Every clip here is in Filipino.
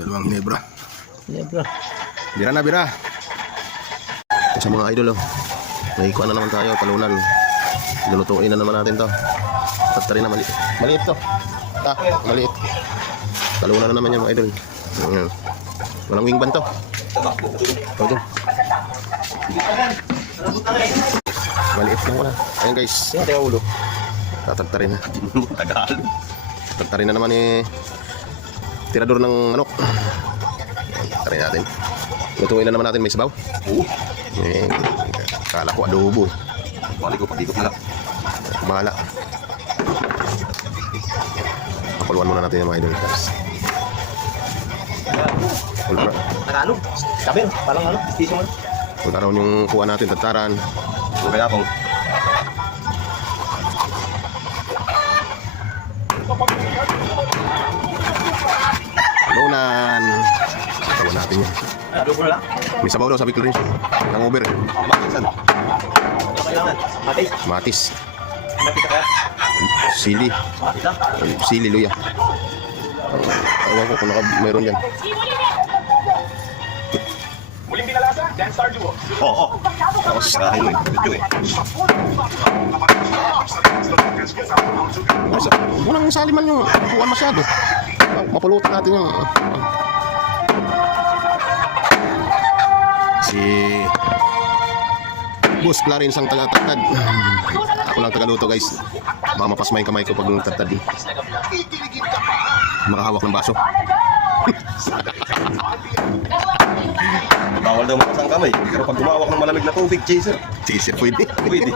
Dalawang hinebra. Hinebra. Bira na, bira. Sa mga idol, may kuha na naman tayo, palunan. Lulutuin na naman natin to. Tattarin na maliit. Maliit to. Maliit. Palunan na naman yung mga idol. Walang wing ban to. Ito dyan. Maliit lang wala. Ayan guys. Yung ulo. Tattarin na. Tattarin na naman tirador ng manok. Tattarin natin. Lutuin na naman natin, may sabaw. Kala ko adobo. Balik ko pati ko pala. Kumala. Pakuluan muna natin yung mga idol. Wala na. Tagalog. Sabi, parang ano, station. Wala na yung kuha natin, tataran. Ano kaya akong? Lunan. Sabaw natin yan. Adobo na lang. May sabaw daw, sabi ko rin siya. Nang over. Matisan. Ano kailangan? Matis. Matis. Matis kaya? Sili. Matis lang. Sili, luya. Ewan ko kung mayroon dyan. Muling binalasa, Dance Star Duo. Oo. Tapos kain mo ito eh. Unang saliman yung buwan masyado. Mapulutan natin yung si Boss Clarence ang taga-tatad. Ako lang taga-luto guys. Mamapas may kamay ko pag tatad. Makahawak ng baso. Bawal daw makas ang kamay. Pero pag gumawak ng malamig na tubig, chaser. Chaser, pwede. Pwede.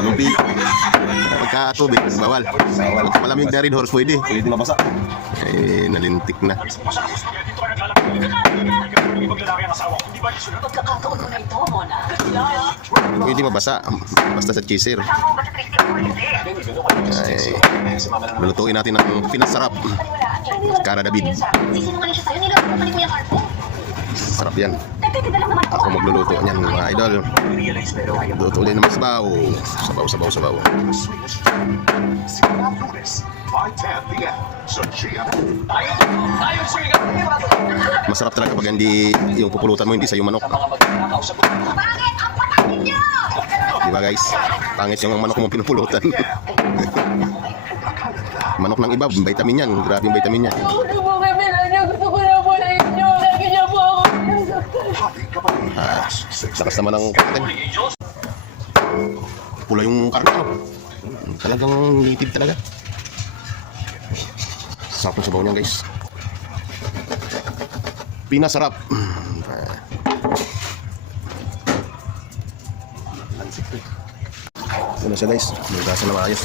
Malupi. Pagka tubig, bawal. Malamig na rin horse, pwede. Pwede mabasa. Eh, nalintik na. Pwede mabasa. Basta sa chaser. Ay, malutuin natin ang pinasarap. Cara David. Sarap yan. Ako magluluto niyan mga idol. Lutuin naman sabaw. Sabaw. Masarap talaga pag hindi yung pupulutan mo hindi sa yung manok. Diba guys? Pangit yung manok mo pinupulutan. Manok ng iba, vitamin yan. Grabe yung vitamin yan. Lakas naman ang karne. Pula yung karne, no? Talagang native talaga. Sarap ng sabaw niya guys. Pinasarap. Ito na siya guys. Magkasa na maayos.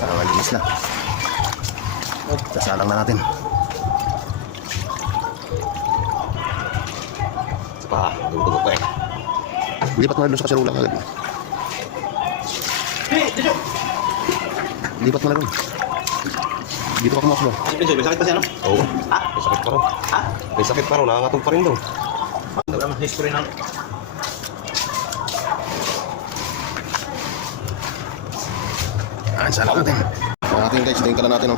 Parang malinis na. Kasalang na natin. Dugtog pa eh. Lipat mo na doon sa kasarula agad. Lipat mo na doon. Dito ka kumakbo. May sakit pa siya, no? Oo. Ha? May sakit pa rin. Ha? May sakit pa rin. Nakakatog pa rin doon. Wala mang history ng... Salang natin. Salang natin guys. Tingin ka na natin.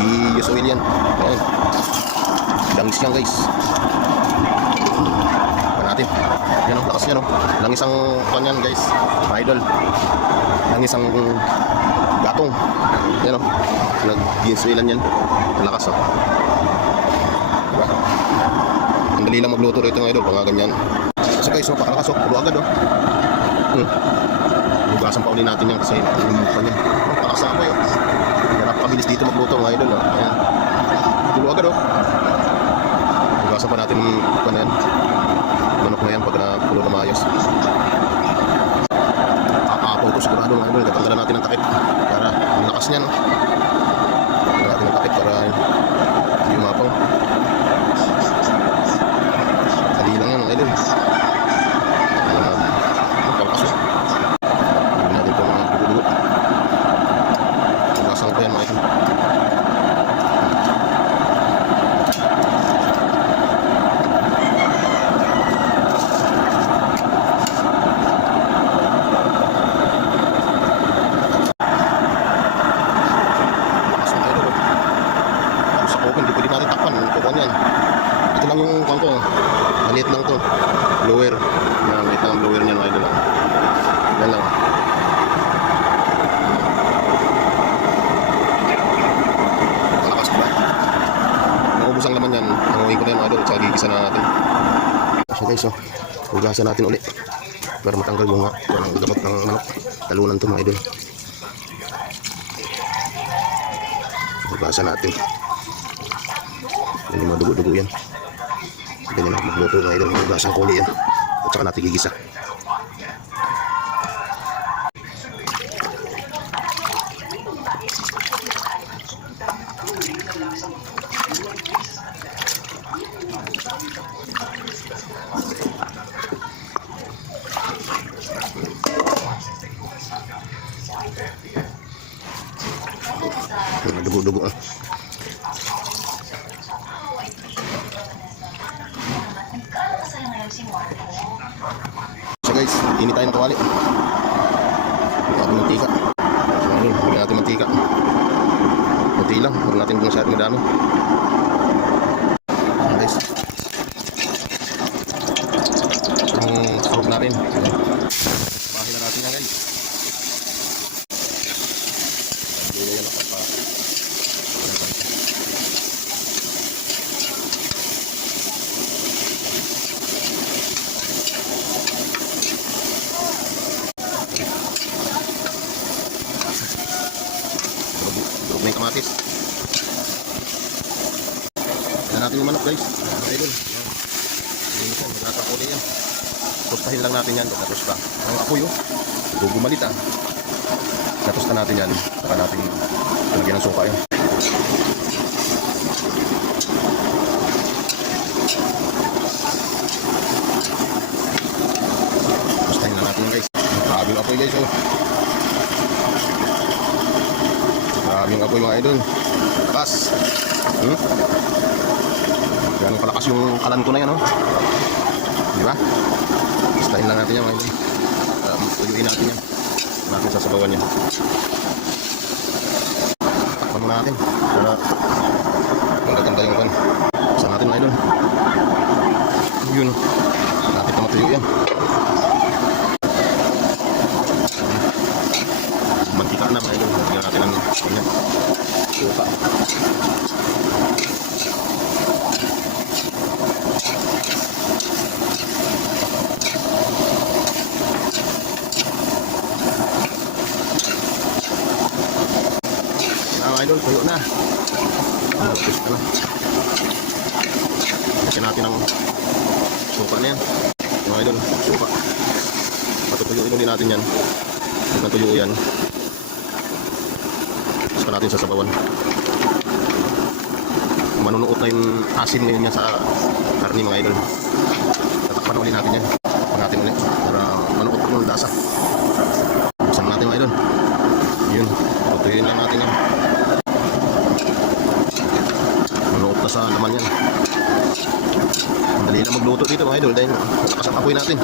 I-use oil yan. Ayan. Langis yan guys. Natin. Yan ang lakas niya, no? Langis ang kanyan guys. Mga idol. Langis ang gatong. Yan, no? Nag-ginsuilan yan. Ang lakas, no? Diba? Ang dali lang magluto rito mga idol. Mga ganyan. Kasi guys, napakalakas, oh. Pulo agad, oh. Hugasan pa ulit natin yan kasi yung kanyan. Napakalakas na kapoy, oh. Napakabilis dito magluto mga idol, oh. Ayan. Pulo agad, oh. Hugasan pa natin yung kanyan. Manok na yan pag napulo na maayos. Kakapaw ito sigurado mga idol. Tatanggalan natin ang takip para ang lakas niya, no? Tatanggalan natin ang takip para hindi umapaw. Dali lang yan mga idol. Magkalakas, oh. Hindi natin ito mga dugo-dugo. Hugasan ko yan mga idol. kuwan yan. Ito lang yung kuwan ko. Maliit lang to. Blower. Yan, maliit lang ang blower niya mga idol. Yan lang. Malakas ba? Naubos ang laman yan. Nanguhin ko na yan mga idol. Tsaka gigisa na natin. So guys, so, hugasan natin ulit. Para matanggal yung gamot ng manok. Talunan to mga idol. Hugasan natin. Yan yung madugo-dugo yan. Ganyan ako magluto mga idol. Hugasan ko ulit yan. At saka natin gigisa. Dugo-dugo. So guys, init tayo ng kawali. Natin mantika. So ayun, bigyan natin mantika. Kunti lang, huwag natin masyadong madami. So guys, ang sarap natin. Pahin na natin yan guys. May kamatis. Yan natin yung manok guys. Idol. Yan yan. Magkakakuli yan. Tostahin lang natin yan. Tosta. Ang apoy oh. Gugumalit ah. Natosta natin yan. Saka natin lagyan ng suka yan. Tostahin lang natin yan guys. Grabe yung apoy guys oh. Yung apoy mga idol. Lakas. Ganun kalakas yung kalan ko na yan, oh. Diba? Stahin lang natin yan mga idol. Tuyuin natin yan. Natin sasabawan yan. Takpan mo natin. Para magaganda yung kan. Saan natin mga idol. Yun. Natin na matuyo yan. Mantika na mga idol. Lagyan natin ang ganyan. Suka. Mga idol, tuyo na. Tapos na. Lagyan natin ang suka na yan. Mga idol, suka. Patutuyuin ulit natin yan. Pag natuyo yan, gusto natin sa sabawan. Manunuot na yung asin ngayon niya sa karni mga idol. Tatakpan ulit natin yan. Tatakpan natin ulit para manuot ko yung lasa. Buksan natin mga idol. Yun, tutuyuin lang natin yan. Manuot na sa laman yan. Madali na magluto dito mga idol dahil malakas ang apoy natin.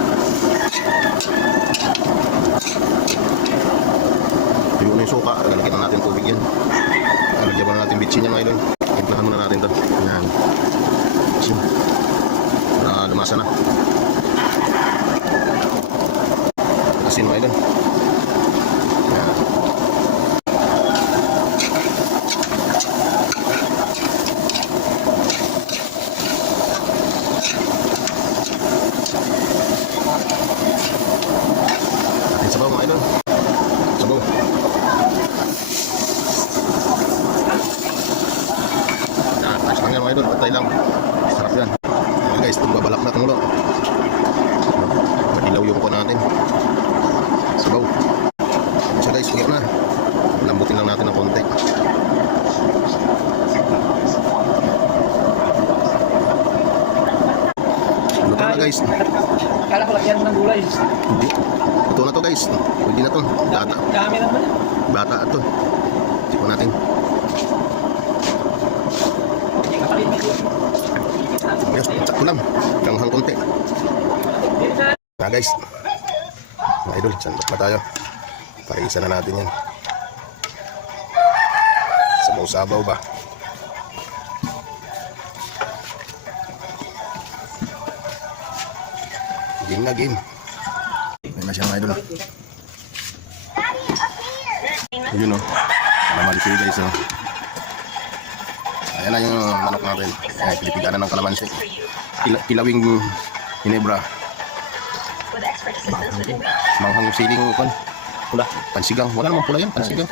Tuyo na yung suka, lalagyan na natin tubig yan. Lalagyan na natin bitchin yan mga idol. Timplahan muna natin ito. Yan. So, lumasa na. Asin mga idol. Yan. Atin sabaw mga idol. Sabaw. Yan mga idol, patay lang. Sarap yan. Ayan guys, tumbabalak na tumulo. Madilaw yung ko natin. Sabaw. So guys, tuyo na. Lambutin lang natin ng konti. Luto na guys. Kala ko lagyan ng gulay. Hindi. Ito na to guys. Pwede na to. Bata. Dami naman. Bata ito. Tipo natin. Yes, pacak ko lang. Kanghang konti. Na guys. Mga idol, sandok na tayo. Paisa na natin yan. Sabaw-sabaw ba? Game na game. May na siya mga idol. Yun o. Kalamansi guys o. Ayan na yung manok natin. Ayan, pilipigan na ng kalamansi. Kilawing Ginebra. Manghang siling kon. Pula. Pansigang. Wala namang pula yan. Pansigang.